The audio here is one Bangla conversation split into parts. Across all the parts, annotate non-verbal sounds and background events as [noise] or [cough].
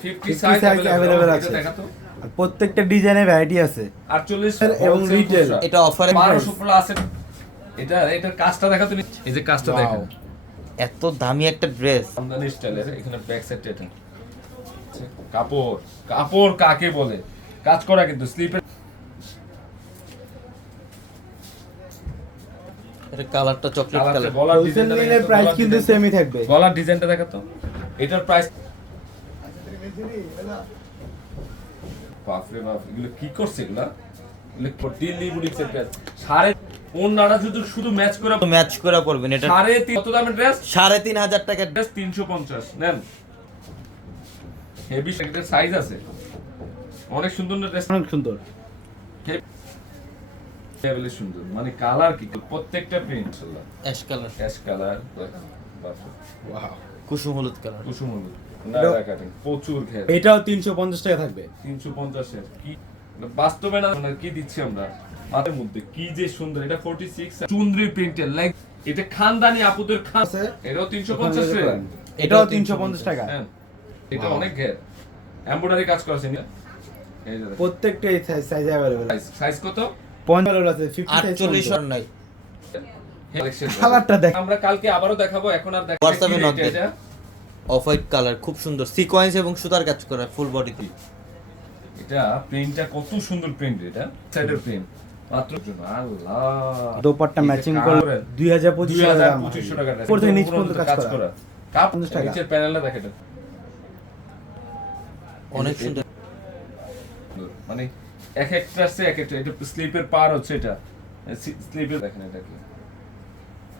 50 50 সাইজ size available अवेलेबल আছে। আছে দেখা তো আর প্রত্যেকটা ডিজাইনের ভ্যারাইটি আছে 48 এবং retail। এটা অফারে 1200 প্লাস এটা এটার কাজটা দেখা তুমি এই যে কাজটা Wow. দেখো এত দামি একটা ড্রেস আমদানি স্টাইলের এখানে ব্যাক সাইডটা এটা কাপড় কাপড় কাকে বলে কাজ করা কিন্তু স্লিপের এটা কালারটা চকলেট কালারটা কালার গলার হোলসেল ডিজাইনটা নিলে প্রাইস কিন্তু সেমই থাকবে গলার ডিজাইনটা দেখো তো এটার প্রাইস বাপরে বাপ এগুলো কি করছে এগুলা? দিল্লি বুড়িছে ড্রেস সাড়ে ওনারা শুধু শুধু ম্যাচ করে ম্যাচ করে পড়বেন এটা সাড়ে তিন কত দামের ড্রেস সাড়ে তিন হাজার টাকার ড্রেস তিনশো পঞ্চাশ নেন। হেভি একটা সাইজ আছে। অনেক সুন্দর না ড্রেস অনেক সুন্দর। সুন্দর। মানে কালার কি? প্রত্যেকটা print ash colour cash colour wow কুসুম হলুদ কালার কুসুম হলুদ। প্রচুর ঘের এটাও তিনশো পঞ্চাশ টাকা থাকবে। তিনশো পঞ্চাশের। কি বাস্তবে না মানে কি দিচ্ছি আমরা? মাথার মধ্যে কি যে সুন্দর এটা ফোর্টি সিক্স চুন্দ্রি প্রিন্টের লাইক এটা খানদানি আপুদের খান এটাও তিনশো পঞ্চাশ এটাও এটাও 350 তিনশো পঞ্চাশ টাকা। হ্যাঁ। এটা অনেক ঘের। এমব্রয়ডারি কাজ করেছে না প্রত্যেকটা সাইজ অ্যাভেলেবেল সাইজ সাইজ কত? পঞ্চাশ আছে ফিফটি আটচল্লিশ আর নাই। কালারটা দেখ। আমরা কালকে আবারও দেখাবো এখন আর দেখাবো WhatsApp এ কি অফ হোয়াইট কালার খুব সুন্দর। সিকোয়েন্স এবং সুতার কাজ করা ফুল বডিতে এটা প্রিন্টটা কত সুন্দর প্রিন্ট এটা? সাইডের প্রিন্ট মাত্র আল্লাহ। দোপাট্টা ম্যাচিং হাজার পঁচিশ দুই টাকা থেকে নিচ পর্যন্ত কাজ করা। কাপ 50 টাকা। নিচের প্যানেলটা দেখে এটা অনেক সুন্দর। মানে এক একটা আছে এক একটা এটা স্লিপের পার হচ্ছে এটা। স্লিপের দেখেন এটা কি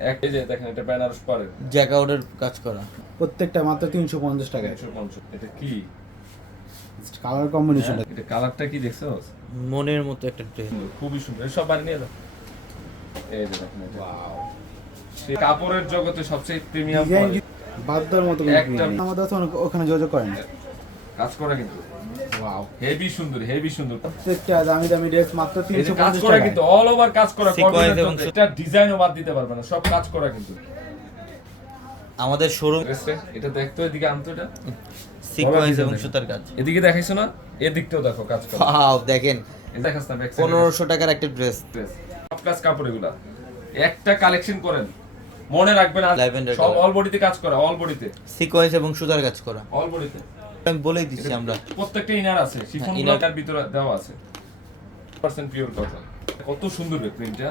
এই যে দেখেন এটা বেনারস পারের জ্যাকাউডের কাজ করা। প্রত্যেকটা মাত্র তিনশো পঞ্চাশ টাকা তিনশো পঞ্চাশ এটা কি? কালার কম্বিনেশনটা এটা কালারটা কি দেখছ? মনের মতো একটা ড্রেস খুবই সুন্দর। সব বাড়ি নিয়ে যাও। এই যে দেখেন এটা। কাপড়ের জগতে সবচেয়ে প্রিমিয়াম বাদ্যর মতো একটা-। আমাদের তো ওখানে যোগাযোগ করেন। কাজ করা কিন্তু। ওয়াও হেভি সুন্দর হেভি সুন্দর। প্রত্যেকটা দামি দামি ড্রেস মাত্র এই তিনশো কাজ করা কিন্তু অল ওভার কাজ করা Sequence coordinate এবং করতে। এটা ডিজাইনও বাদ দিতে পারবে না সব কাজ করা কিন্তু। আমাদের শোরুম এটা দেখতো এদিকে আনতো এটা। সিকোয়েন্স এবং সুতার কাজ। এদিকে দেখাইছো না? এদিকটাও দেখো কাজ করা। ওয়াও দেখেন। এটা দেখাস না ব্যাক পনেরোশো টাকার একটা ড্রেস ড্রেস সব কাজ কাপড় এগুলা। একটা কালেকশন করেন। মনে রাখবেন সব অল বডিতে কাজ করা অল বডিতে সিকোয়েন্স এবং সুতার কাজ করা। অল বডিতে আমি বলেই দিচ্ছি আমরা। প্রত্যেকটা ইনার আছে শিফন inner- গুলোর ভিতরে দেওয়া আছে। পার্সেন্ট পিওর কটন কত সুন্দর প্রিন্টটা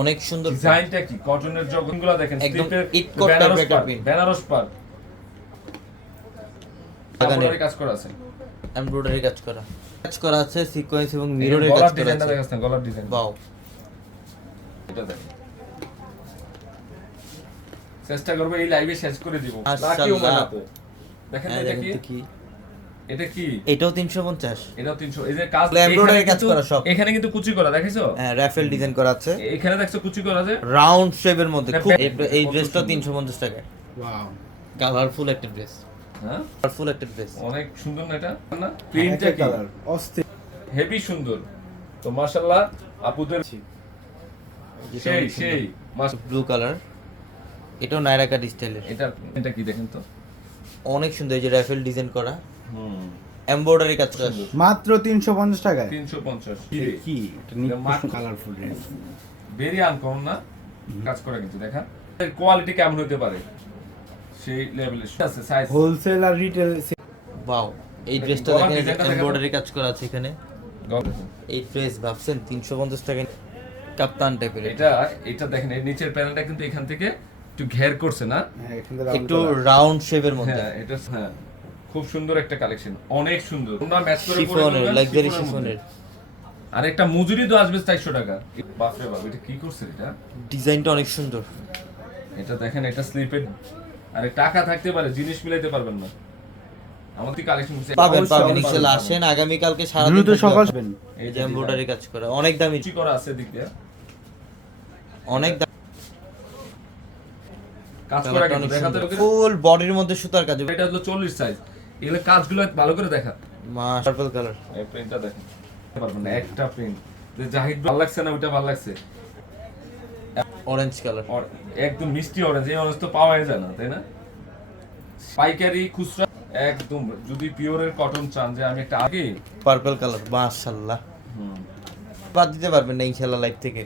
অনেক সুন্দর ডিজাইনটা কি? কটনের জগনগুলো দেখেন একদম স্লিপের it cut বেনারস একটা পার print। বেনারস পার বাগানের। কাজ করা আছে। এমব্রয়ডারি কাজ করা। কাজ করা আছে সিকোয়েন্স এবং মিররের কাজ করা আছে। গলার ডিজাইন বাও। এটা দেখ চেষ্টা করব এই লাইভে শেষ করে দিব। লাকিও মানাতো দেখেন হ্যাঁ, এটা কি? এটা কি? এটাও তিনশো পঞ্চাশ। এটাও 300 এই যে কাজ Embroidery কাজ করা সব। এখানে কিন্তু কুচি করা দেখেছ হ্যাঁ র্যাফেল ডিজাইন করা আছে। এখানে দেখছ কুচি করা আছে? রাউন্ড শেপের মধ্যে। হ্যাঁ, খুব এই- এই ড্রেসটা সুন্দর। তিনশো পঞ্চাশ টাকা ওয়াও কালারফুল একটা ড্রেস হ্যাঁ? কালারফুল একটা ড্রেস অনেক সুন্দর না এটা? না? প্রিন্টটা কি? কালার অস্থির। হেভি সুন্দর। তো মাশাআল্লাহ আপুদের সেই সেই ব্লু কালার এটাও নাইরা কাট স্টাইলের এটা এটা কি দেখেন তো? অনেক সুন্দর এই যে র্যাফেল ডিজাইন করা। হুম। এমব্রয়ডারি কাজ করা। মাত্র তিনশো পঞ্চাশ টাকায়। 350 কি? কালারফুল ড্রেস ভেরি আনকমন না? কাজ করা কিন্তু দেখা। কোয়ালিটি কেমন হতে পারে? সেই লেভেলের আছে সাইজ হোলসেল আর রিটেল বাও এই ড্রেসটা দেখেন এমব্রয়ডারি কাজ করা আছে এখানে। এই ড্রেস ভাবছেন তিনশো পঞ্চাশ টাকা কাপ্তান টাইপের এটা। এটা দেখেন এই নিচের প্যানেলটা কিন্তু এখান থেকে একটু ঘের করছে না? একটু রাউন্ড শেপের মধ্যে। হ্যাঁ এটা হ্যাঁ খুব সুন্দর একটা কালেকশন অনেক সুন্দর। তোমরা ম্যাচ করে শিফনের লাক্সারি শিফনের আর একটা মজুরি তো আসবে চারশো টাকা। বাপরে বাপ এটা কি করছে এটা? ডিজাইনটা অনেক সুন্দর। এটা দেখেন এটা স্লিপের আরে টাকা থাকতে পারে জিনিস মিলাইতে পারবেন না। আমাদের কালেকশন পাবেন পাবেন ইনশাআল্লাহ আসেন আগামী কালকে সারা দ্রুত সকাল এই যে এমব্রয়ডারি কাজ করা অনেক দামি। করা আছে দিক দিয়ে? অনেক দামি কাজ করা কিন্তু দেখাতে ফুল বডির মধ্যে সুতার কাজ। এটা হলো চল্লিশ সাইজ এগুলো কাজগুলো ভালো করে দেখা। মা পার্পল কালার এই প্রিন্টটা দেখেন। পারবেন না একটা প্রিন্ট যে জাহিদ ভালো লাগছে না ওটা ভালো লাগছে? অরেঞ্জ কালার একদম মিষ্টি অরেঞ্জ এই অরেঞ্জ তো পাওয়াই যায় না তাই না? পাইকারি খুচরা একদম যদি পিওরের কটন চান যে আমি একটা আগে পার্পল কালার মাশাআল্লাহ। বাদ দিতে পারবেন না ইনশাআল্লাহ লাইফ থেকে।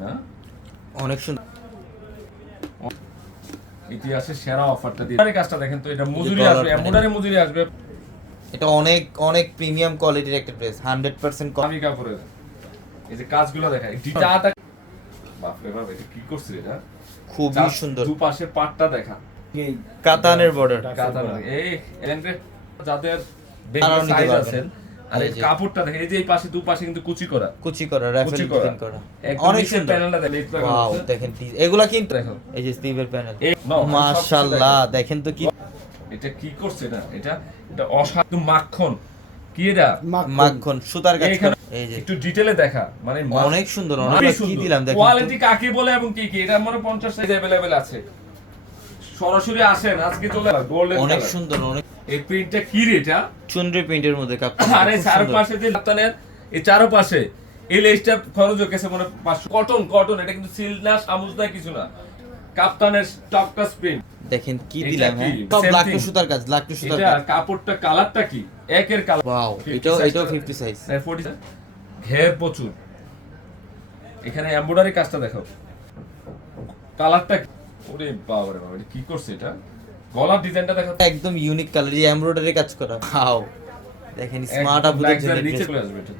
হ্যাঁ? অনেক সুন্দর। ইতিহাসের সেরা অফারটা দিয়ে কাজটা দেখেন তো এটা মজুরি আসবে panel। এমব্রয়ডারি মজুরি আসবে। এটা অনেক অনেক প্রিমিয়াম কোয়ালিটির একটা ড্রেস হান্ড্রেড পার্সেন্ট আমি কাপড়ের। এই যে কাজগুলো দেখায় ডিটা বাপরে বাপ এটা কি করছে এটা? খুবই সুন্দর। দুপাশের পাটটা দেখা। কাতানের বর্ডার কাতার এই এন্ডে যাদের নিতে সাইজ আছেন আর এই এই যে। কাপড়টা দেখেন এই যে এই পাশে দুপাশে কিন্তু কুচি করা কুচি করা রাফেল কুচি করা ডিজাইন করা একদম অনেক নিচের সুন্দর প্যানেলটা দেখেন এই লাগানো ওয়াও আছে। দেখেন ডিজ- এগুলা কিন্তু দেখো এই যে স্লিভের প্যানেল এই no, আমি সব কিছু মাশাআল্লাহ দেখাই। দেখেন তো কি এটা কি করছে না এটা এটা অসাধু মাখন কি এটা মাখন। মাখন সুতার কাজ এইখানে করা। এই যে একটু ডিটেলে দেখা মানে মা- অনেক সুন্দর খুবই অনেক কি সুন্দর। দিলাম দেখেন তো। কোয়ালিটি কাকে বলে এবং কি কি এটা মনে হয় 50 সাইজ अवेलेबल আছে সরাসরি আসেন আজকে চলে গোল্ডেন অনেক সুন্দর অনেক এই প্রিন্টটা কি রে এটা? চুনরি প্রিন্টের মধ্যে কাপড়। [laughs] আরে চারপাশে যে লাতানের এই চারপাশে এই লেসটা খরচ হয়ে গেছে মানে কটন কটন এটা কিন্তু সিল্ক না সামুজ না কিছু না। কাপ্তানের টপকা প্রিন্ট দেখেন কি দিলাম হ্যাঁ? সব লাকটু সুতার কাজ লাকটু সুতার এটা কাজ। কাপড়টা কালারটা কি? একের কালার ওয়াও 50 এটাও size এটাও টা- 50 সাইজ হ্যাঁ, 40 ঘের প্রচুর। এখানে এমব্রয়ডারি কাজটা দেখো কালারটা? ওরে বাবা রে বাবা কি করছে এটা? গলার ডিজাইনটা দেখো একদম ইউনিক কালার এই এমব্রয়ডারি কাজ করা। ওয়াও দেখেন স্মার্ট আপুদের জন্য নিচে চলে আসবে এটা।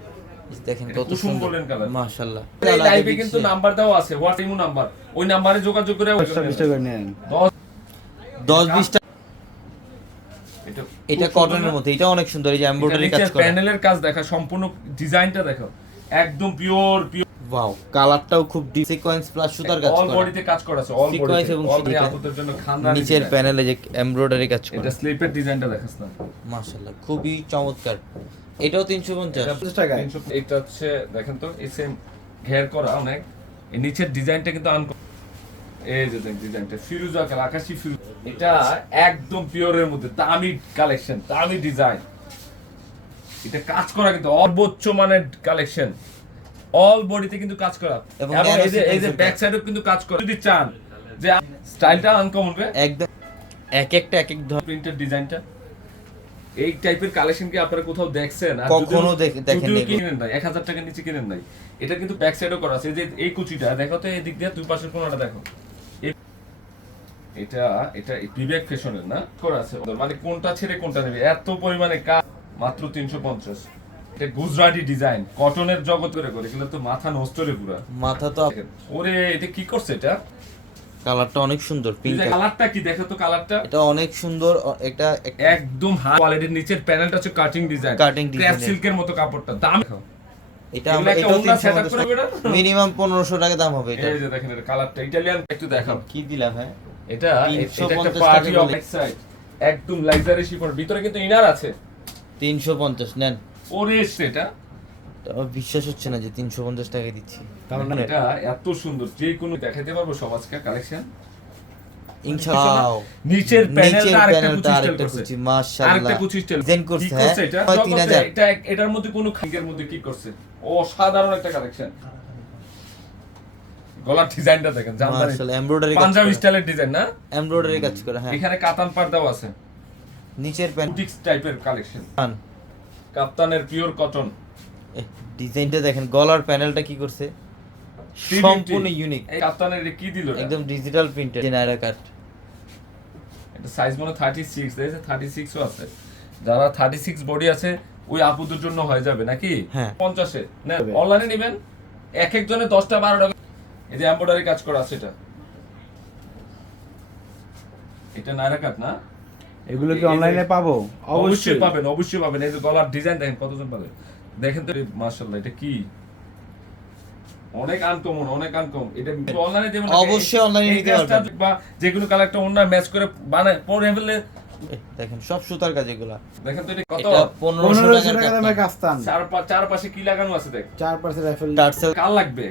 দেখেন কত সুন্দর। color। মাশাআল্লাহ। এই লাইভে কিন্তু নাম্বার দেওয়া আছে হোয়াটসঅ্যাপ নাম্বার ওই নাম্বারে যোগাযোগ করে দশটা বিশটা করে নেন। 10 10 20টা এটা এটা কটনের মধ্যে এটা অনেক সুন্দর এই যে এমব্রয়ডারি কাজ করা। প্যানেলের কাজ দেখা সম্পূর্ণ ডিজাইনটা দেখো। একদম পিওর পিওর ওয়াও কালারটাও খুব ডিপ সিকোয়েন্স প্লাস সুতার কাজ অল করা। বডিতে কাজ করা আছে অল বডিতে এবং অল সেদিকে জন্য খানদানি নিচের প্যানেলে যে এমব্রয়ডারি কাজ করা। এটা স্লিপের ডিজাইনটা দেখাস না। মাশাআল্লাহ খুবই চমৎকার। এটাও 350 পঞ্চাশ। টাকায় 300 এটা হচ্ছে দেখেন তো এই সেম ঘের করা অনেক। এই নিচের ডিজাইনটা কিন্তু আন এই যে ডিজাইনটা ফিরোজা কালার আকাশি ফিরোজ এটা একদম পিওরের মধ্যে দামি কালেকশন দামি ডিজাইন এটা কাজ করা কিন্তু সর্বোচ্চ মানের কালেকশন অল বডিতে কিন্তু কাজ করা। এবং এই যে এই যে ব্যাক সাইডেও কিন্তু কাজ করা। যদি চান যে স্টাইলটা আনকমন হবে একদম। এক একটা এক এক ধর প্রিন্টের ডিজাইনটা এই টাইপের কালেকশন কি আপনারা কোথাও দেখছেন? আর কখনো দেখেন নাই। কিনেন নাই এক হাজার টাকার নিচে কিনেন নাই এটা কিন্তু ব্যাক সাইডও করা আছে। এই যে এই কুচিটা দেখো তো এই দিক দিয়ে দুই পাশের কোণাটা দেখো। এটা এটা বিবেক ফ্যাশনের না? করা আছে। মানে কোনটা ছেড়ে কোনটা নেবে? এত পরিমাণে কাজ। মাত্র তিনশো পঞ্চাশ। এটা গুজরাটি ডিজাইন কটনের জগৎ করে করে এগুলো তো মাথা নষ্ট রে পুরা। মাথা তো ওরে এটা কি করছে এটা? কালারটা অনেক সুন্দর পিঙ্ক কালারটা কি দেখো তো কালারটা। এটা অনেক সুন্দর এটা একদম হাই কোয়ালিটির নিচের প্যানেলটা হচ্ছে কাটিং ডিজাইন design ক্র্যাপ সিল্কের মতো কাপড়টা দাম এটা আমরা একটা এটাও ওড়না setup করে 350 দেবে না? মিনিমাম 1500 টাকা দাম হবে এটা। এই যে দেখেন এটা কালারটা ইটালিয়ান একটু দেখাও। কি দিলাম হ্যাঁ? এটা এটা একটা পার্টি অফ একদম লাক্সারি শিফন ভিতরে কিন্তু ইনার আছে। 350 নেন। বিশ্বাস হচ্ছে না যে 350 টাকা দিচ্ছি। তার মানে এটা এত সুন্দর যে কোনো দেখাতে পারব সমাজকে কালেকশন নিচের প্যানেলটা আরেকটা কুচি মাশাআল্লাহ। ডিজাইন করছে হ্যাঁ? এটা? জগতে 3000 এটা এটার মধ্যে কোনো খাঙ্কের মধ্যে কি করছে? অসাধারণ একটা কালেকশন গলার ডিজাইনটা দেখেন জামদানি মাশাআল্লাহ এমব্রয়ডারি পাঞ্জাবি স্টাইলের ডিজাইন না? এমব্রয়ডারি কাজ করা হ্যাঁ। এখানে কাতান পার্দাও আছে। নিচের প্যান্ট বুটিক্স টাইপের কালেকশন কাপ্তানের পিওর কটন। ডিজাইনটা দেখেন গলার প্যানেলটা কি করছে? সম্পূর্ণ ইউনিক এই কাপ্তানের কি দিল একদম ডিজিটাল প্রিন্টেড নাইরা কাট এটা সাইজ মনে থার্টি সিক্স দেখেছে থার্টি সিক্সও আছে। যারা থার্টি সিক্স বডি আছে ওই আপুদের জন্য হয়ে যাবে নাকি? হ্যাঁ। পঞ্চাশে। না অনলাইনে নেবেন। এক এক একজনে দশটা বারো টাকা। এই যে এম্ব্রয়ডারি কাজ করা আছে এটা। এটা নাইরা কাট না? এগুলো কি অনলাইনে পাবো? অবশ্যই পাবেন অবশ্যই পাবেন। এই যে গলার ডিজাইন দেখেন কতজন পাবেন দেখেন তো মাশাআল্লাহ এটা কি? অনেক আনকমন অনেক আনকমন এটা অনলাইনে দেবেন অবশ্যই এ নিতে পারবেন। বা যে কোনো কালার অন্য ম্যাচ করে বানায় পরে ফেললে দেখেন সব সুতার কাজ এগুলা। দেখেন তো এটা কত? 1500 টাকা দামের। কাস্তান চার পা- চারপাশে কি লাগানো আছে দেখ? চার পার্সেন্ট রাইফেল টার্সেল কার লাগবে?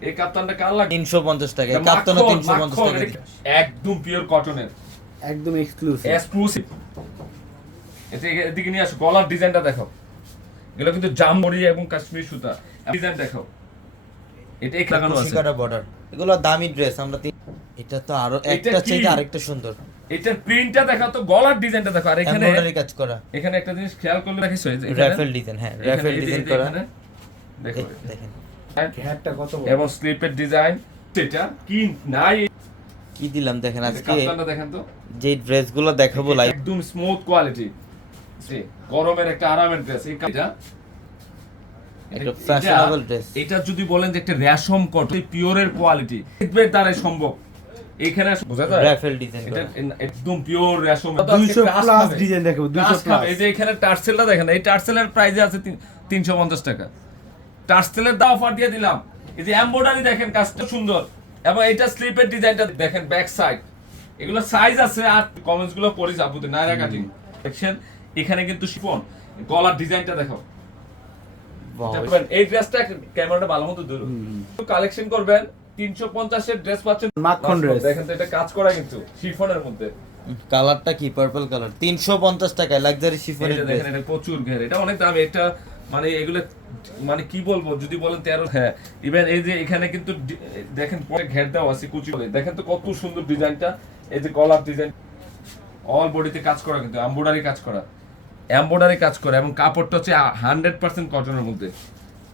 এই কাপ্তানটা কার লাগবে? 350 টাকা কাপ্তানও 350 টাকা। একদম পিওর কটনের একদম এক্সক্লুসিভ এক্সক্লুসিভ এটা এদিকে নিয়ে আসো গলার ডিজাইনটা দেখো। এগুলো কিন্তু জামবড়ি এবং কাশ্মীর সুতা। ডিজাইন দেখো। এটা এক লাগানো আছে। শিকারা বর্ডার এগুলো দামি ড্রেস আমরা এটা তো আরও একটা? চাইতে আরেকটা সুন্দর। এটার প্রিন্টটা দেখো তো গলার ডিজাইনটা দেখো আর এখানে এমব্রয়ডারি কাজ করা। এখানে একটা জিনিস খেয়াল করলে দেখিস রাফেল ডিজাইন হ্যাঁ রাফেল ডিজাইন করা। দেখো। দেখেন। ঘেরটা কত এবং স্লিপের ডিজাইন সেটা কি? নাই। কি দিলাম দেখেন আজকে? দেখেন তো। যে ড্রেসগুলো দেখাবো লাইভ একদম স্মুথ কোয়ালিটি গরমের একটা আরামের ড্রেস এই এটা fashionable dress। এটা যদি বলেন যে একটা রেশম কটন পিওরের কোয়ালিটি দেখবেন দ্বারাই সম্ভব। এখানে বোঝা যায়? রাফেল ডিজাইন এটা একদম পিওর রেশম। 200 প্লাস ডিজাইন দেখাবো 200 প্লাস এই যে এখানে টার্সেলটা দেখেন এই টার্সেলের প্রাইসে আছে তিনশো পঞ্চাশ টাকা। টার্সেলের দাম অফার দিয়ে দিলাম। এই যে এমব্রয়ডারি দেখেন কাজটা সুন্দর। এবং এটা স্লিপের ডিজাইনটা দেখেন ব্যাক সাইড এগুলো সাইজ আছে আর কমেন্টসগুলো পড়িস আপুতে নাইরা কাটিং দেখছেন এখানে কিন্তু শিফন গলার ডিজাইনটা দেখো এই ড্রেসটা ক্যামেরাটা ভালো মতো দূর কালেকশন করবেন তিনশো পঞ্চাশের ড্রেস পাচ্ছেন। মাখন dress। দেখেন তো এটা কাজ করা কিন্তু শিফনের মধ্যে। কালারটা কি? পার্পল কালার 350 টাকায় লাক্সারি শিফনের দেখেন এটা প্রচুর ঘের এটা অনেক দাম এটা মানে এগুলো মানে কি বলব যদি বলেন তেরো হ্যাঁ। ইভেন এই যে এখানে কিন্তু দেখেন পরে ঘের দেওয়া আছে কুচি করে। দেখেন তো কত সুন্দর ডিজাইনটা। এই যে কলার ডিজাইন। অল বডিতে কাজ করা কিন্তু এমব্রয়ডারি কাজ করা। এমব্রয়ডারি কাজ করা এবং কাপড়টা হচ্ছে হান্ড্রেড পার্সেন্ট কটনের মধ্যে।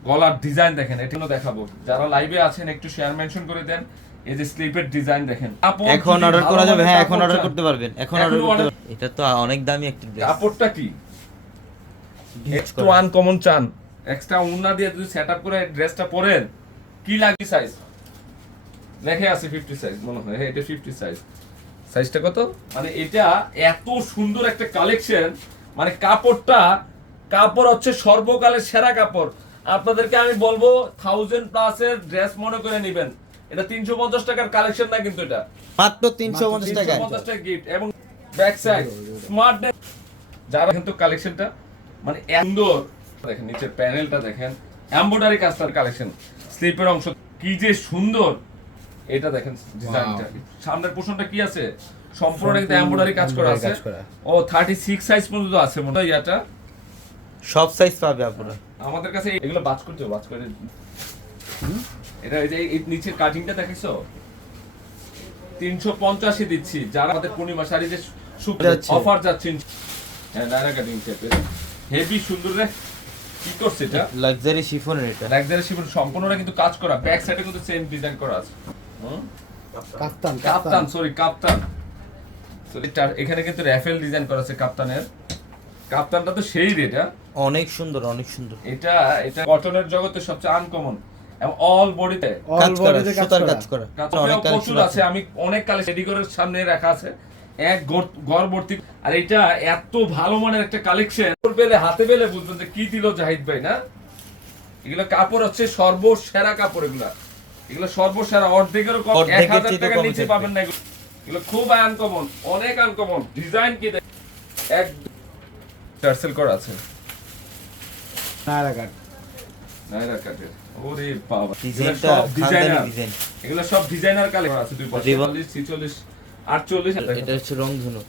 গলার ডিজাইন দেখেন এটাও দেখাবো। যারা লাইভে আছেন একটু শেয়ার মেনশন করে দেন। এই যে স্লিপের ডিজাইন দেখেন। এখন অর্ডার করা যাবে হ্যাঁ এখন অর্ডার করতে পারবেন এখন অর্ডার। এটা তো অনেক দামি একটা কাপড়টা কি? একটু আনকমন চান এক্সট্রা উন্না দিয়ে যদি সেট আপ করে ড্রেসটা পরেন কি লাগে সাইজ লেখে আছে ফিফটি সাইজ মনে হয়। হ্যাঁ এটা ফিফটি সাইজ সাইজটা কত? মানে এটা এত সুন্দর একটা কালেকশন মানে কাপড়টা কাপড় হচ্ছে সর্বকালের সেরা কাপড়। আপনাদেরকে আমি বলব থাউজেন্ড প্লাস এর ড্রেস মনে করে নেবেন। এটা তিনশো পঞ্চাশ টাকার কালেকশন না কিন্তু এটা। মাত্র 350 টাকায়। 350 টাকা গিফট এবং ব্যাক সাইড স্মার্ট যারা কিন্তু কালেকশনটা মানে সুন্দর। দেখেন নিচের প্যানেলটা দেখেন। এমব্রয়ডারি কাজটার কালেকশন স্লিপের অংশ কি যে সুন্দর। এটা দেখেন ডিজাইনটা সামনের পোর্শনটা কি আছে? সম্পূর্ণ কিন্তু এমব্রয়ডারি কাজ করা আছে। ও 36 সাইজ পর্যন্ত আছে মনে হয় এটা সব সাইজ পাবে আপনারা। আমাদের কাছে এগুলো বাজ করতে বাজ করে। এটা এই যে নিচের কাটিংটা দেখেছ তিনশো পঞ্চাশে দিচ্ছি। যারা আমাদের পূর্ণিমা শাড়ি যে। অফার যাচ্ছে হ্যাঁ নাইরা কাটিং হেভি সুন্দর রে। কি করছে এটা? লাক্সারি শিফনের এটা। লাক্সারি শিফন সম্পূর্ণটা কিন্তু কাজ করা। ব্যাক সাইডে কিন্তু সেম ডিজাইন করা আছে। কাপ্তান কাপ্তান সরি কাপ্তান এখানে কিন্তু র্যাফেল ডিজাইন করা আছে কাপ্তানের কাপ্তানটা তো সেই রেট হ্যাঁ? অনেক সুন্দর অনেক সুন্দর। এটা এটা কটনের জগতে সবচেয়ে আনকমন এবং অল বডিতে অল কাজ করা বডিতে কাজ সুতার করা। কাজ করা। অনেক কালেকশন আছে। আমি অনেক কালে রেডিগরের সামনে রাখা আছে। এক গর- ভর্তি আর এটা এত ভালো মানের একটা কালেকশন পেলে হাতে পেলে বুঝবেন যে কি দিল জাহিদ ভাই না? এগুলো কাপড় হচ্ছে সর্বসেরা কাপড় এগুলা। এগুলো সর্বসেরা অর্ধেকেরও কম এক হাজার টাকার নিচে পাবেন না এগুলো। এগুলো খুব আনকমন অনেক আনকমন ডিজাইন কি দেখ- এক টার্সেল করা আছে। নায়রা কাট নাইরা কাটের ওরে বাবা। এগুলো সব ডিজাইনার এগুলো সব ডিজাইনার কালেকশন আছে। দুই পাশে। 46 46 48 এটা হচ্ছে রংধনু।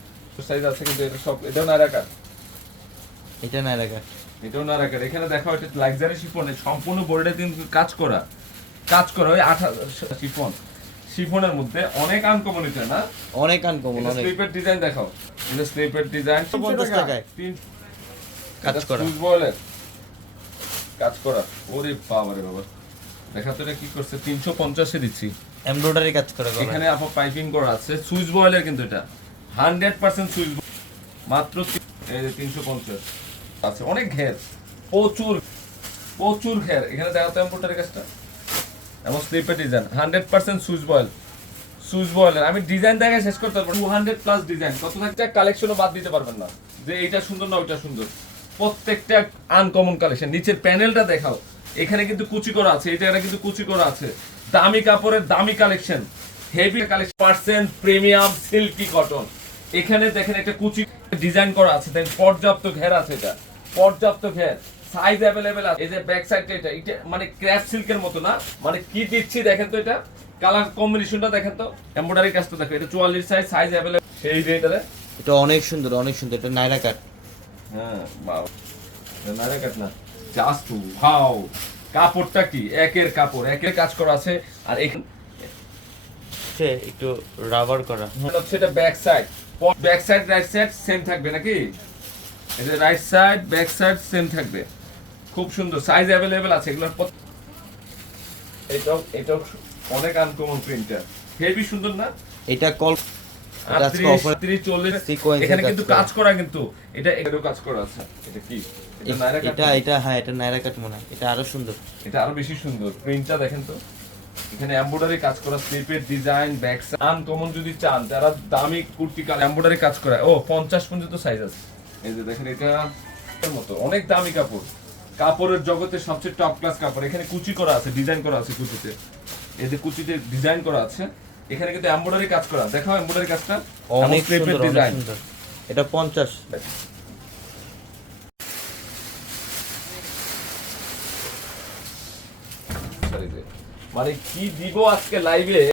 সাইজ আছে কিন্তু এটা সব এটাও নাইরা এটা নাই এটাও নাইরা এখানে দেখো এটা লাক্সারি শিফনে সম্পূর্ণ বোর্ডে কিন্তু কাজ করা। কাজ করা ওই আঠা শিফন শিফনের মধ্যে অনেক আনকমন এটা না? অনেক আনকমন অনেক। স্লিপের ডিজাইন দেখাও। এটা স্লিপের ডিজাইন 350 টাকায়। কাজ করা। সুইচ কাজ করা। ওরে বাবা রে বাবা। দেখা তো এটা কি করছে? 350 এ দিচ্ছি। এমব্রয়ডারি কাজ করা। এখানে আপা পাইপিং করা আছে। সুইচ বয়েলের কিন্তু এটা। হান্ড্রেড পার্সেন্ট সুইচ মাত্র তি- এই যে তিনশো পঞ্চাশ। আছে, অনেক ঘের। প্রচুর প্রচুর ঘের। এখানে দেখা তো এম্পোর্টারের কাজটা। এবং স্লিপের design. Hundred percent Swiss voile Swiss বয়েলের। আমি ডিজাইন দেখে শেষ করতে পারব টু হান্ড্রেড প্লাস ডিজাইন। কত থাকছে? কালেকশনও বাদ দিতে পারবেন না। যে এইটা সুন্দর না ওইটা সুন্দর। প্রত্যেকটা আনকমন কালেকশন নিচের প্যানেলটা দেখাও। এখানে কিন্তু কুচি করা আছে। এটা এটা কিন্তু কুচি করা আছে। দামি কাপড়ের দামি collection heavy collection percent premium silky cotton এখানে দেখেন একটা কুচি ডিজাইন করা আছে দেন পর্যাপ্ত ঘের আছে এটা। পর্যাপ্ত ঘের সাইজ অ্যাভেলেবেল আছে। এই যে ব্যাক সাইডটা এটা এটা মানে ক্র্যাপ সিল্কের মতো না মানে কি দিচ্ছি দেখেন তো এটা? কালার কম্বিনেশনটা দেখেন তো। এমব্রয়ডারি কাজটা দেখো এটা 44 সাইজ সাইজ অ্যাভেলেবেল সেই রেটারে এটা এটা অনেক সুন্দর অনেক সুন্দর এটা নাইরা কাট হ্যাঁ বাবা নাইরা কাট না জাস্ট ওয়াও কাপড়টা কি? একের কাপড় একের কাজ করা আছে আর এখানে একটু রাবার করা। হচ্ছে এটা back side back side right side same থাকবে নাকি? এটা right side back side same থাকবে। খুব সুন্দর। সাইজ অ্যাভেলেবেল আছে এগুলোর প্রত- এটাও এটাও অনেক আনকমন প্রিন্টার হেভি সুন্দর না? এটা কল এখানে কিন্তু কাজ করা কিন্তু এটা কাজ করা আছে। এটা কি? এটা এটা হ্যাঁ। এটা নাইরা কাট মনে হয়। এটা আরও সুন্দর। এটা আরও বেশি সুন্দর। প্রিন্টটা দেখেন তো। এখানে এমব্রয়ডারি কাজ করা স্লিপের ডিজাইন ব্যাক আনকমন যদি চান যারা দামি কুর্তি কাল এমব্রয়ডারি কাজ করা ও পঞ্চাশ পর্যন্ত সাইজ আছে। এই যে দেখেন এটা মতো। অনেক দামি কাপড়। কাপড়ের জগতে সবচেয়ে টপ ক্লাস কাপড়। এখানে কুচি করা আছে ডিজাইন করা আছে কুচিতে। এই যে কুচিতে ডিজাইন করা আছে। এখানে কিন্তু এমব্রয়ডারি কাজ করা। দেখো এমব্রয়ডারি কাজটা। অনেক সুন্দর ডিজাইন এটা পঞ্চাশ। মানে কি দিব আজকে লাইভে